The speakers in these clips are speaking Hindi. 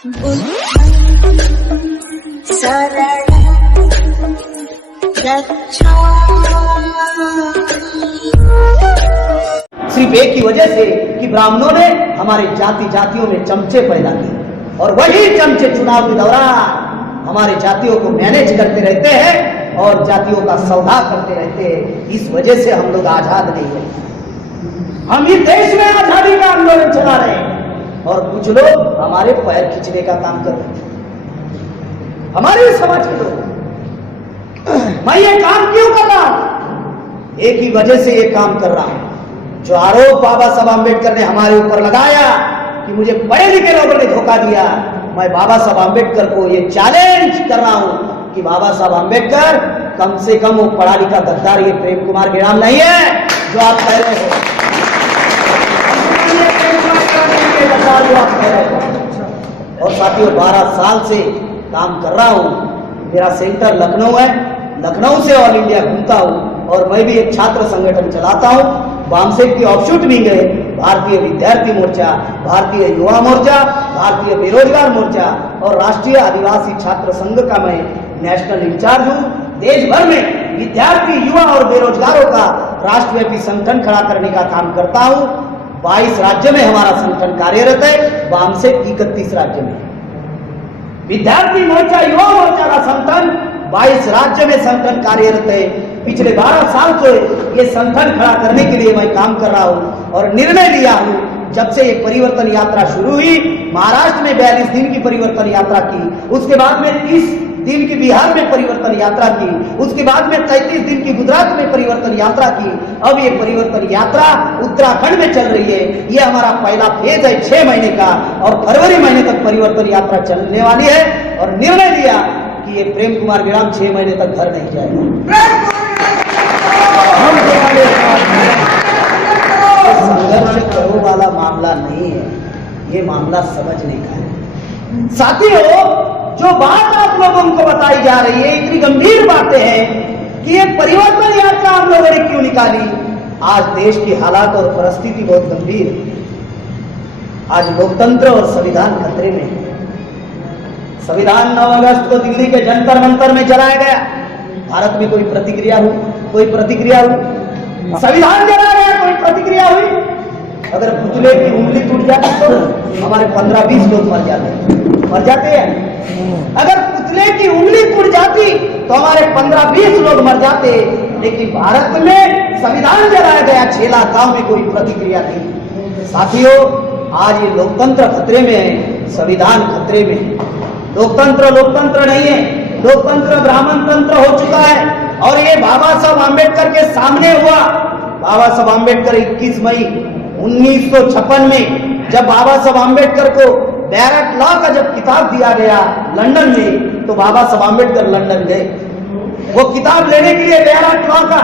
सिर्फ एक ही वजह से कि ब्राह्मणों ने हमारे जातियों में चमचे पैदा किए और वही चमचे चुनाव के दौरान हमारे जातियों को मैनेज करते रहते हैं और जातियों का सौदा करते रहते हैं। इस वजह से हम लोग आजाद नहीं है। हम इस देश में आजादी का आंदोलन चला रहे हैं और कुछ लोग हमारे पैर खींचने का काम कर रहे हैं, हमारे समाज के लोग। मैं ये काम क्यों कर रहा हूं? एक ही वजह से ये काम कर रहा हूं। जो आरोप बाबा साहब आम्बेडकर ने हमारे ऊपर लगाया कि मुझे पढ़े लिखे लोगों ने धोखा दिया, मैं बाबा साहब आम्बेडकर को ये चैलेंज कर रहा हूं कि बाबा साहब आम्बेडकर कम से कम वो पढ़ा लिखा गद्दार ये प्रेम कुमार गेड़ाम नहीं है जो आप कह रहे हो। और साथियों 12 साल से काम कर रहा हूं। मेरा सेंटर लखनऊ है, लखनऊ से ऑल इंडिया घूमता हूं और मैं भी एक छात्र संगठन चलाता हूं। वामसेक की ऑफशूट विंग है भारतीय विद्यार्थी मोर्चा, भारतीय युवा मोर्चा, भारतीय बेरोजगार मोर्चा और राष्ट्रीय आदिवासी छात्र संघ का मैं नेशनल इंचार्ज हूं। देश भर में विद्यार्थी, युवा और बेरोजगारों का राष्ट्रव्यापी संगठन खड़ा करने का काम करता हूं। 22 राज्य में हमारा संगठन कार्यरत है, वामसेक 31 राज्य में। विद्यार्थी मोर्चा, युवा मोर्चा का संगठन 22 राज्य में संगठन कार्यरत है। पिछले 12 साल से ये संगठन खड़ा करने के लिए मैं काम कर रहा हूं और निर्णय लिया हूं। जब से ये परिवर्तन यात्रा शुरू हुई, महाराष्ट्र में 42 दिन की परिवर्तन यात्रा की, उसके बाद में 30 दिन की बिहार में परिवर्तन यात्रा की, उसके बाद में 33 दिन की गुजरात में परिवर्तन यात्रा की। अब ये परिवर्तन यात्रा उत्तराखंड में चल रही है। ये हमारा पहला फेज है 6 महीने का और फरवरी महीने तक परिवर्तन यात्रा चलने वाली है। और निर्णय लिया कि ये प्रेम कुमार गेड़ाम 6 महीने तक घर नहीं जाएगा। संघर्ष करो वाला मामला नहीं है, ये मामला समझने का है। साथियों, जो बात आप लोगों को बताई जा रही है, इतनी गंभीर बातें हैं कि ये परिवर्तन यात्रा हम लोगों ने क्यों निकाली। आज देश की हालात और परिस्थिति बहुत गंभीर है। आज लोकतंत्र और संविधान खतरे में है। संविधान 9 अगस्त को दिल्ली के जंतर मंतर में जलाया गया। भारत में कोई प्रतिक्रिया हुई? कोई प्रतिक्रिया हुई? संविधान जलाया गया, कोई प्रतिक्रिया हुई? अगर पुतले की उंगली टूट जाती तो हमारे 15-20 लोग मर जाते हैं। अगर पुतले की उंगली टूट जाती तो हमारे 15-20 लोग मर जाते। लेकिन भारत में संविधान जलाया गया, 6 लाख गांव में कोई प्रतिक्रिया नहीं। साथियों, आज ये लोकतंत्र खतरे में है, संविधान खतरे में है। लोकतंत्र नहीं है, लोकतंत्र ब्राह्मण तंत्र हो चुका है। और ये बाबा साहब आम्बेडकर के सामने हुआ। बाबा साहब आम्बेडकर 21 मई 1956 में जब बाबा साहब आम्बेडकर को बैरट लॉ का जब किताब दिया गया लंदन में, तो बाबा साहब आम्बेडकर लंदन गए। वो किताब लेने के लिए, बैरट लॉ का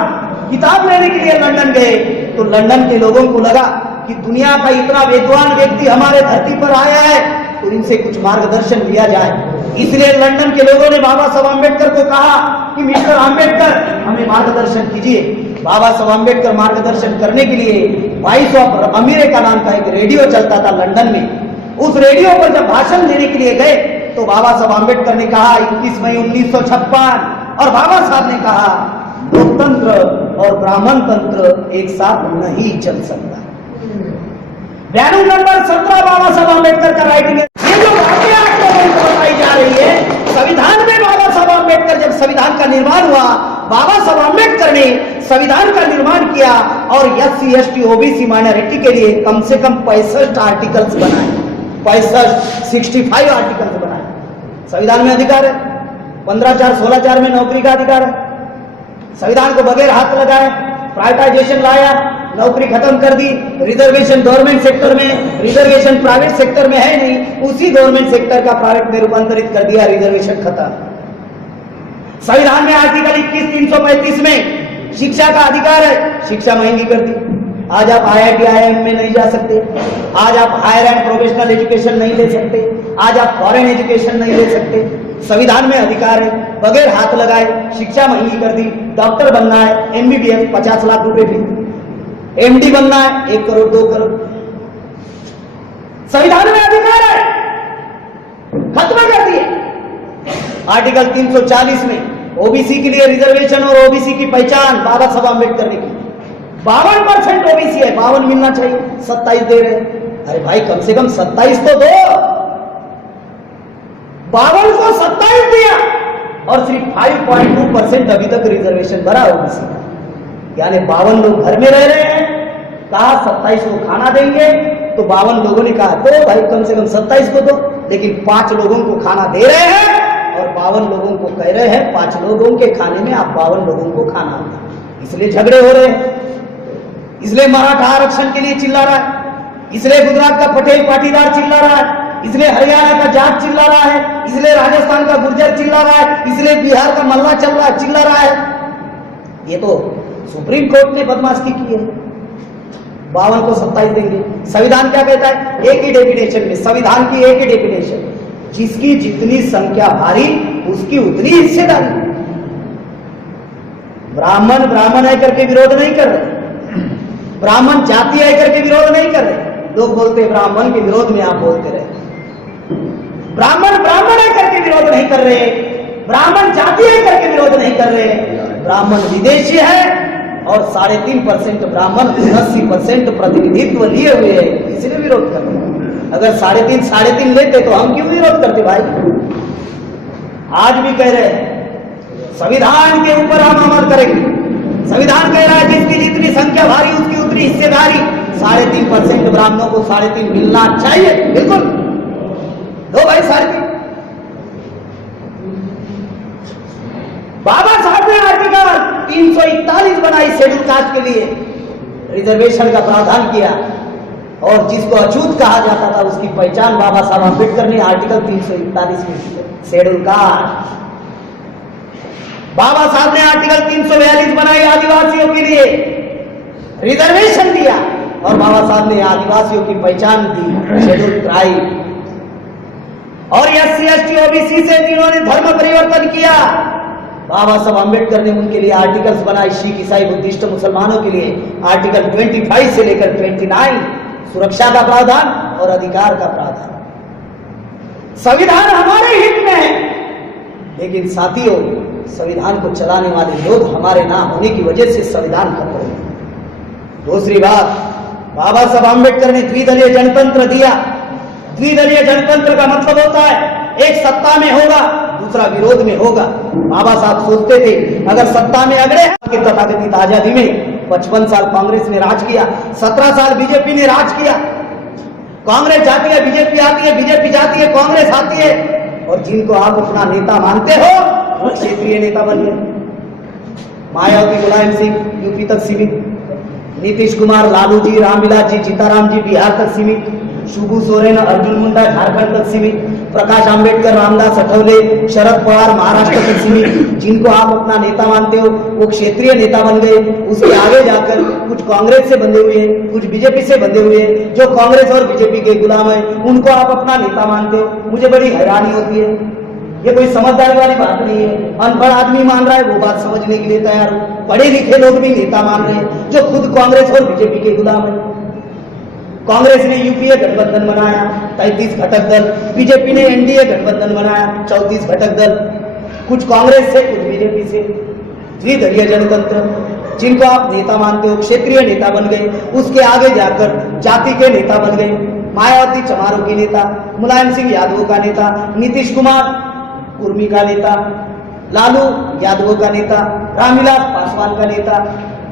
किताब लेने के लिए लंदन गए। तो लंदन के लोगों को लगा कि दुनिया का इतना विद्वान व्यक्ति हमारे धरती पर आया है तो इनसे कुछ मार्गदर्शन लिया जाए। इसलिए लंदन के लोगों ने बाबा साहब आम्बेडकर को कहा कि मिस्टर आम्बेडकर, हमें मार्गदर्शन कीजिए। बाबा साहब आम्बेडकर मार्गदर्शन करने के लिए वॉइस ऑफ अमेरिका नाम का एक रेडियो चलता था लंदन में। उस रेडियो पर जब भाषण देने के लिए गए तो बाबा साहब आम्बेडकर ने कहा 21 मई 1956, और बाबा साहब ने कहा लोकतंत्र और ब्राह्मण तंत्र एक साथ नहीं चल सकता। वैल्यू नंबर 17 बाबा साहब आम्बेडकर का राइटिंग है। ये जो बातें आप लोगों को बताई जा रही है, संविधान में बाबा साहब आम्बेडकर, जब संविधान का निर्माण हुआ, बाबा साहब आम्बेडकर ने संविधान का निर्माण किया और SC ST OBC माइनॉरिटी के लिए कम से कम 65 आर्टिकल्स बनाए। 65 आर्टिकल्स बनाए। संविधान में अधिकार है, 15(4) 16(4) में नौकरी का अधिकार है। संविधान को बगैर हाथ लगाए प्राइवेटाइजेशन लाया, नौकरी खत्म कर दी। रिजर्वेशन गवर्नमेंट सेक्टर में, रिजर्वेशन प्राइवेट सेक्टर में है नहीं, उसी गवर्नमेंट सेक्टर का प्राइवेट में रूपांतरित कर दिया, रिजर्वेशन खत्म। संविधान में आर्टिकल 21 335 में शिक्षा का अधिकार है, शिक्षा महंगी कर दी। आज आप IIT IIM में नहीं जा सकते, आज आप हायर एंड प्रोफेशनल एजुकेशन नहीं ले सकते, आज आप फॉरेन एजुकेशन नहीं ले सकते। संविधान में अधिकार है, बगैर हाथ लगाए शिक्षा महंगी कर दी। डॉक्टर बनना है, MBBS 50 लाख रुपए फीस, MD बनना है 1 करोड़ 2 करोड़। संविधान में अधिकार है। आर्टिकल 340 में ओबीसी के लिए रिजर्वेशन और ओबीसी की पहचान बाबा साहब अम्बेडकर ने की। 52% ओबीसी है, 52 मिलना चाहिए, 27 दे रहे हैं। अरे भाई कम से कम 27 तो दो। 52 को 27 दिया और सिर्फ 5.2% अभी तक रिजर्वेशन भरा ओबीसी का, यानी 52 लोग घर में रह रहे हैं। कहा 27 को खाना देंगे, तो 52 लोगों ने कहा तो भाई कम से कम 27 को दो, लेकिन 5 लोगों को खाना दे रहे हैं और 52 लोगों को कह रहे हैं 5 लोगों के खाने में आप 52 लोगों को खाना दो। इसलिए झगड़े हो रहे हैं, इसलिए मराठा आरक्षण के लिए चिल्ला रहा है, इसलिए गुजरात का पटेल पाटीदार चिल्ला रहा है, इसलिए हरियाणा का जाट चिल्ला रहा है, इसलिए राजस्थान का गुर्जर चिल्ला रहा है, इसलिए बिहार का मल्ला चिल्ला रहा है। ये तो सुप्रीम कोर्ट ने बदमाशी की है। 52 को 27 देंगे। संविधान क्या कहता है? एक ही डेफिनेशन में, संविधान की एक ही डेफिनेशन, जिसकी जितनी संख्या भारी उसकी उतनी हिस्सेदारी। ब्राह्मण ब्राह्मण है करके विरोध नहीं कर रहे, ब्राह्मण जाति है करके विरोध नहीं कर रहे। लोग बोलते हैं ब्राह्मण के विरोध में आप बोलते रहे। ब्राह्मण ब्राह्मण है करके विरोध नहीं कर रहे, ब्राह्मण जाति है करके विरोध नहीं कर रहे। ब्राह्मण विदेशी है और 3.5% ब्राह्मण 80% प्रतिनिधित्व लिए हुए हैं, इसलिए विरोध कर रहे हैं। अगर 3.5 लेते तो हम क्यों विरोध करते भाई? आज भी कह रहे हैं संविधान के ऊपर हम अमल करेंगे। संविधान कह रहा है जिसकी जितनी संख्या भारी उसकी उतनी हिस्सेदारी। 3.5% ब्राह्मणों को 3.5 मिलना चाहिए, बिल्कुल दो भाई 3.5। बाबा साहब ने आर्टिकल 341 बनाई शेड्यूल कास्ट के लिए, रिजर्वेशन का प्रावधान किया और जिसको अछूत कहा जाता था उसकी पहचान बाबा साहब अम्बेडकर ने आर्टिकल 341 में की, शेड्यूल कास्ट। बाबा साहब ने आर्टिकल 342 बनाई, आदिवासियों के लिए रिजर्वेशन दिया और बाबा साहब ने आदिवासियों की पहचान दी, शेड्यूल ट्राइब। और SC ST OBC से जिन्होंने धर्म परिवर्तन किया, बाबा साहब अम्बेडकर ने उनके लिए आर्टिकल्स बनाए। सिख ईसाई बुद्धिस्ट मुसलमानों के लिए आर्टिकल 25 से लेकर 29 सुरक्षा का प्रावधान और अधिकार का प्रावधान। संविधान हमारे हित में है, लेकिन साथियों संविधान को चलाने वाले लोग हमारे ना होने की वजह से संविधान खत्म हो गया। दूसरी बात, बाबा साहब अम्बेडकर ने द्विदलीय जनतंत्र दिया। द्विदलीय जनतंत्र का मतलब होता है एक सत्ता में होगा, दूसरा विरोध में होगा। बाबा साहब सोचते थे अगर सत्ता में अगड़े हैं, तथाकथित आजादी में 55 साल कांग्रेस ने राज किया, 17 साल बीजेपी ने राज किया। कांग्रेस जाती है, बीजेपी आती है, बीजेपी जाती है, कांग्रेस आती है, और जिनको आप अपना नेता मानते हो वो क्षेत्रीय नेता बन गए। मायावती मुलायम सिंह यूपी तक सीमित, नीतीश कुमार, लालू जी, रामविलास जी, सीताराम जी बिहार तक सीमित, शिबू सोरेन, अर्जुन मुंडा झारखंड तक सीमित, प्रकाश आंबेडकर, रामदास अठवले, शरद पवार महाराष्ट्र तक सीमित। जिनको आप अपना नेता मानते हो वो क्षेत्रीय नेता बन गए। उसके आगे जाकर कुछ कांग्रेस से बंधे हुए हैं, कुछ बीजेपी से बंधे हुए हैं, जो कांग्रेस और बीजेपी के गुलाम है, उनको आप अपना नेता मानते हो। मुझे बड़ी हैरानी होती है, ये कोई समझदारी वाली बात नहीं है। अनपढ़ आदमी मान रहा है वो बात समझने के लिए तैयार हो, पढ़े लिखे लोग भी नेता मान रहे हैं जो खुद कांग्रेस और बीजेपी के गुलाम है। कांग्रेस ने यूपीए गठबंधन बनाया, 33 घटक दल, बीजेपी ने एनडीए गठबंधन बनाया, 34 घटक दल, कुछ कांग्रेस से कुछ बीजेपी से। द्विदलीय जनतंत्र, जिनको आप नेता मानते हो क्षेत्रीय नेता बन गए, उसके आगे जाकर जाति के नेता बन गए। मायावती चमारों की नेता, मुलायम सिंह यादवों का नेता, नीतीश कुमार कुर्मी का नेता, लालू यादवों का नेता, रामविलास पासवान का नेता,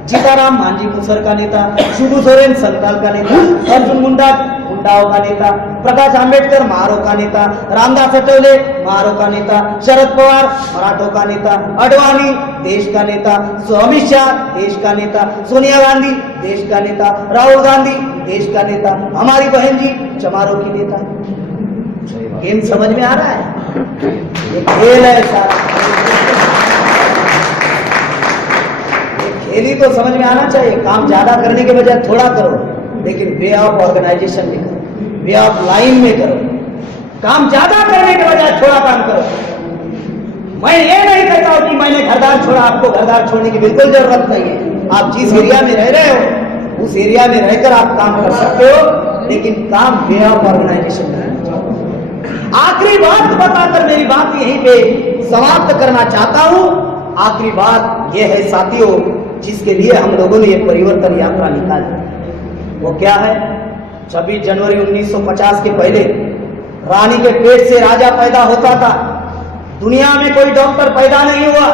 सीताराम मांझी मुसर का नेता, शिबू सोरेन संताल का नेता, अर्जुन मुंडा मुंडाओं का नेता, प्रकाश आंबेडकर महारों का नेता, रामदास अठवले महारों का नेता, शरद पवार मराठों का नेता, अडवाणी देश का नेता, अमित शाह देश का नेता, सोनिया गांधी देश का नेता, राहुल गांधी देश का नेता, हमारी बहन जी चमारों की नेता। गेम समझ में आ रहा है? ये खेल है सारा, खेल ही तो समझ में आना चाहिए। काम ज्यादा करने के बजाय थोड़ा करो, लेकिन वे ऑफ ऑर्गेनाइजेशन में करो, वे ऑफ लाइन में करो। काम ज्यादा करने के बजाय थोड़ा काम करो। मैं ये नहीं कहता हूं कि मैंने घरदार छोड़ा, आपको घरदार छोड़ने की बिल्कुल जरूरत नहीं है। आप जिस एरिया में रह रहे हो उस एरिया में रहकर आप काम कर सकते हो, लेकिन काम वे ऑफ ऑर्गेनाइजेशन में। आखिरी बात बताकर मेरी बात यहीं पे समाप्त करना चाहता हूं। आखिरी बात यह है साथियों, जिसके लिए हम लोगों ने ये परिवर्तन यात्रा निकाली, वो क्या है? 26 जनवरी 1950 के पहले रानी के पेट से राजा पैदा होता था। दुनिया में कोई डॉक्टर पैदा नहीं हुआ,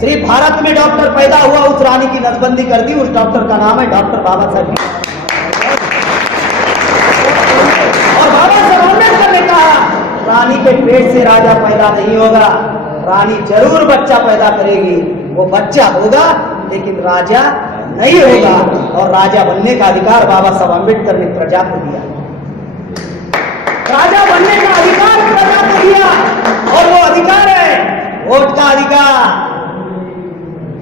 सिर्फ भारत में डॉक्टर पैदा हुआ। उस रानी की नसबंदी कर दी। उस डॉक्टर का नाम है डॉक्टर बाबा साहब। और बाबा साहब अम्बेडकर ने कहा रानी के पेट से राजा पैदा नहीं होगा, रानी जरूर बच्चा पैदा करेगी। वो बच्चा होगा लेकिन राजा नहीं होगा। और राजा बनने का अधिकार बाबा साहब अम्बेडकर ने प्रजा को दिया। राजा बनने का अधिकार प्रजा को दिया, और वो अधिकार है वोट का अधिकार।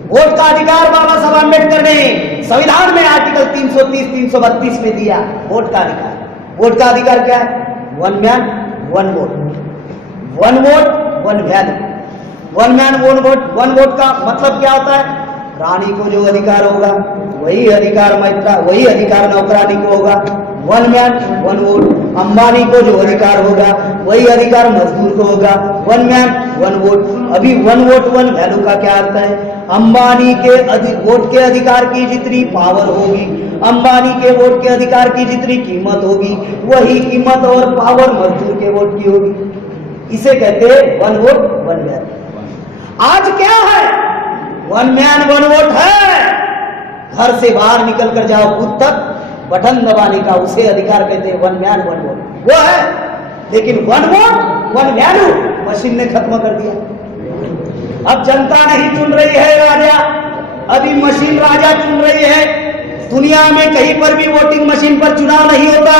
वोट का अधिकार बाबा साहब अम्बेडकर ने संविधान में आर्टिकल 330, 332 में दिया। वोट का अधिकार। वोट का अधिकार क्या है? One man one vote, one vote one value, one man one vote. One vote का मतलब क्या होता है? रानी को जो अधिकार होगा वही अधिकार वही अधिकार नौकरानी को होगा। One man one vote. Ambani को जो अधिकार होगा वही अधिकार मजदूर को होगा। One man one vote. अभी वन वोट वन वैल्यू का क्या अर्थ है? अंबानी के वोट के अधिकार की जितनी पावर होगी, अंबानी के वोट के अधिकार की जितनी कीमत होगी, वही कीमत और पावर मजदूर के वोट की होगी। इसे कहते हैं वन वोट वन वैल्यू। आज क्या है? वन मैन वन वोट है। घर से बाहर निकल कर जाओ बूथ तक, बटन दबाने का उसे अधिकार कहते हैं वन मैन वन वोट, वो है। लेकिन one vote one value machine ने खत्म कर दिया। अब जनता नहीं चुन रही है राजा, अभी मशीन राजा चुन रही है। दुनिया में कहीं पर भी वोटिंग मशीन पर चुनाव नहीं होता,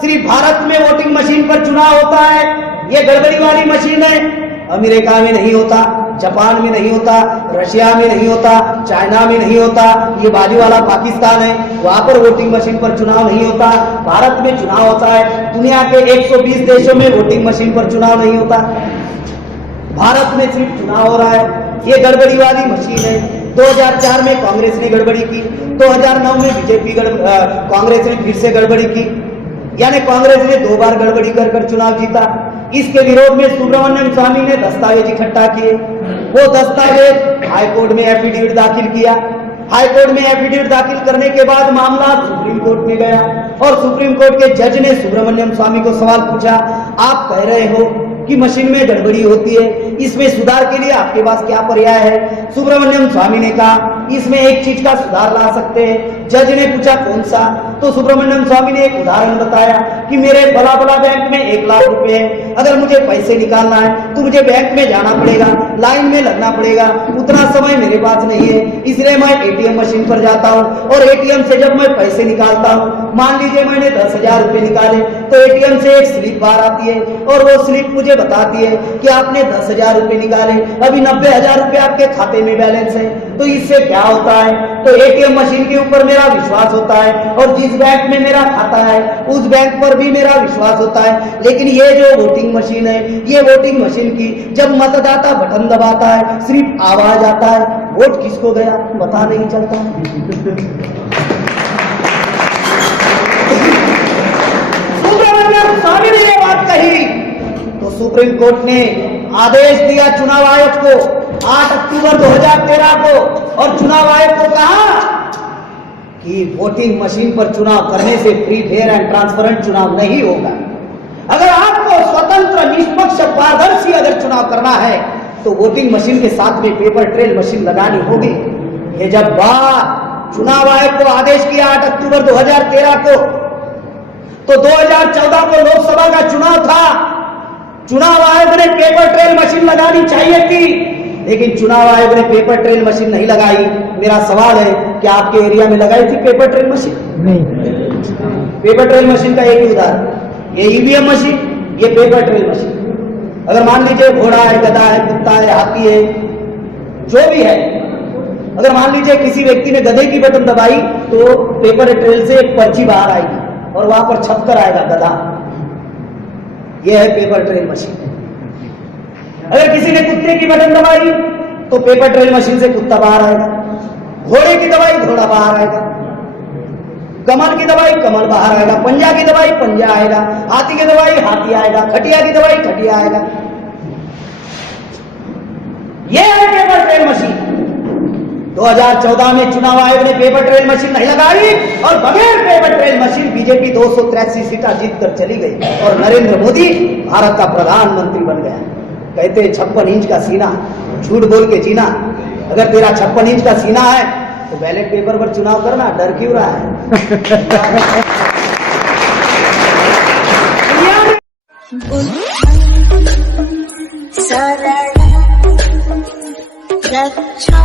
सिर्फ भारत में वोटिंग मशीन पर चुनाव होता है। ये गड़बड़ी वाली मशीन है। अमेरिका में नहीं होता, जापान में नहीं होता, रशिया में नहीं होता, चाइना में नहीं होता, ये बाजू वाला पाकिस्तान है, वहां पर वोटिंग मशीन पर चुनाव नहीं होता। भारत में चुनाव होता है। दुनिया के 120 देशों में वोटिंग मशीन पर चुनाव नहीं होता, भारत में सिर्फ चुनाव हो रहा है। ये गड़बड़ी वाली मशीन है। 2004 में कांग्रेस ने गड़बड़ी की, 2009 में बीजेपी कांग्रेस ने फिर से गड़बड़ी की, यानी कांग्रेस ने 2 बार गड़बड़ी कर चुनाव जीता। इसके विरोध में सुब्रमण्यम स्वामी ने दस्तावेज इकट्ठा किए। वो दस्तावेज हाईकोर्ट में एफिडेविट दाखिल किया। हाईकोर्ट में एफिडेविट दाखिल करने के बाद मामला सुप्रीम कोर्ट में गया, और सुप्रीम कोर्ट के जज ने सुब्रमण्यम स्वामी को सवाल पूछा, आप कह रहे हो कि मशीन में गड़बड़ी होती है, इसमें सुधार के लिए आपके पास क्या पर्याय है? सुब्रमण्यम स्वामी ने कहा इसमें एक चीज का सुधार ला सकते हैं। जज ने पूछा कौन सा? तो सुब्रमण्यम स्वामी ने एक उदाहरण बताया कि मेरे बड़ा बड़ा बैंक में 1 लाख रुपए है, अगर मुझे पैसे निकालना है तो मुझे बैंक में जाना पड़ेगा, लाइन में लगना पड़ेगा, उतना समय मेरे पास नहीं है, इसलिए मैं एटीएम मशीन पर जाता हूँ, और एटीएम से जब मैं पैसे निकालता हूँ, मान लीजिए मैंने 10,000 रुपए निकाले, तो एटीएम से एक स्लिप बाहर आती है, और वो स्लिप मुझे बताती है कि आपने 10,000 रुपए निकाले, अभी 90,000 रुपए आपके खाते में बैलेंस है। तो इससे क्या होता है? तो एटीएम मशीन के ऊपर मेरा विश्वास होता है, और जिस बैंक में मेरा खाता है उस बैंक पर भी मेरा विश्वास होता है। लेकिन ये जो वोटिंग मशीन है, ये वोटिंग मशीन की जब मतदाता बटन दबाता है, सिर्फ आवाज आता है, वोट किसको गया पता नहीं चलता। सुब्रमण्यम स्वामी ने ये बात कही तो सुप्रीम कोर्ट ने आदेश दिया चुनाव आयोग को 8 अक्टूबर 2013 को, और चुनाव आयोग को कहा कि वोटिंग मशीन पर चुनाव करने से फ्री फेयर एंड ट्रांसपेरेंट चुनाव नहीं होगा। अगर आपको स्वतंत्र निष्पक्ष पारदर्शी अगर चुनाव करना है तो वोटिंग मशीन के साथ में पेपर ट्रेल मशीन लगानी होगी। ये जब बात चुनाव आयोग को आदेश किया 8 अक्टूबर 2013 को, तो 2014 को लोकसभा का चुनाव था। चुनाव आयोग ने पेपर ट्रेल मशीन लगानी चाहिए थी, लेकिन चुनाव आयोग ने पेपर ट्रेल मशीन नहीं लगाई। मेरा सवाल है कि आपके एरिया में लगाई थी पेपर ट्रेल मशीन? नहीं। पेपर ट्रेल मशीन का एक ही उदाहरण, ये ईवीएम मशीन, ये पेपर ट्रेल मशीन। अगर मान लीजिए घोड़ा है, गधा है, कुत्ता है, हाथी है, जो भी है, अगर मान लीजिए किसी व्यक्ति ने गधे की बटन दबाई तो पेपर ट्रेल से एक पर्ची बाहर आएगी और वहां पर छप कर आएगा गधा। यह है पेपर ट्रेल मशीन। अगर किसी ने कुत्ते की बटन दबाई तो पेपर ट्रेल मशीन से कुत्ता बाहर आएगा, घोड़े की दवाई घोड़ा बाहर आएगा, कमल की दवाई कमल बाहर आएगा, पंजा की दवाई पंजा आएगा, हाथी की दवाई हाथी आएगा, खटिया की दवाई खटिया आएगा। ये है पेपर ट्रेल मशीन। 2014 में चुनाव आयोग ने पेपर ट्रेल मशीन नहीं लगाई और बगैर पेपर ट्रेल मशीन बीजेपी 283 सीटें जीत कर चली गई और नरेंद्र मोदी भारत का प्रधानमंत्री बन गया। कहते 56 इंच का सीना, झूठ बोल के जीना। अगर तेरा 56 इंच का सीना है तो बैलेट पेपर पर चुनाव करना, डर क्यों रहा है? सरल रक्षा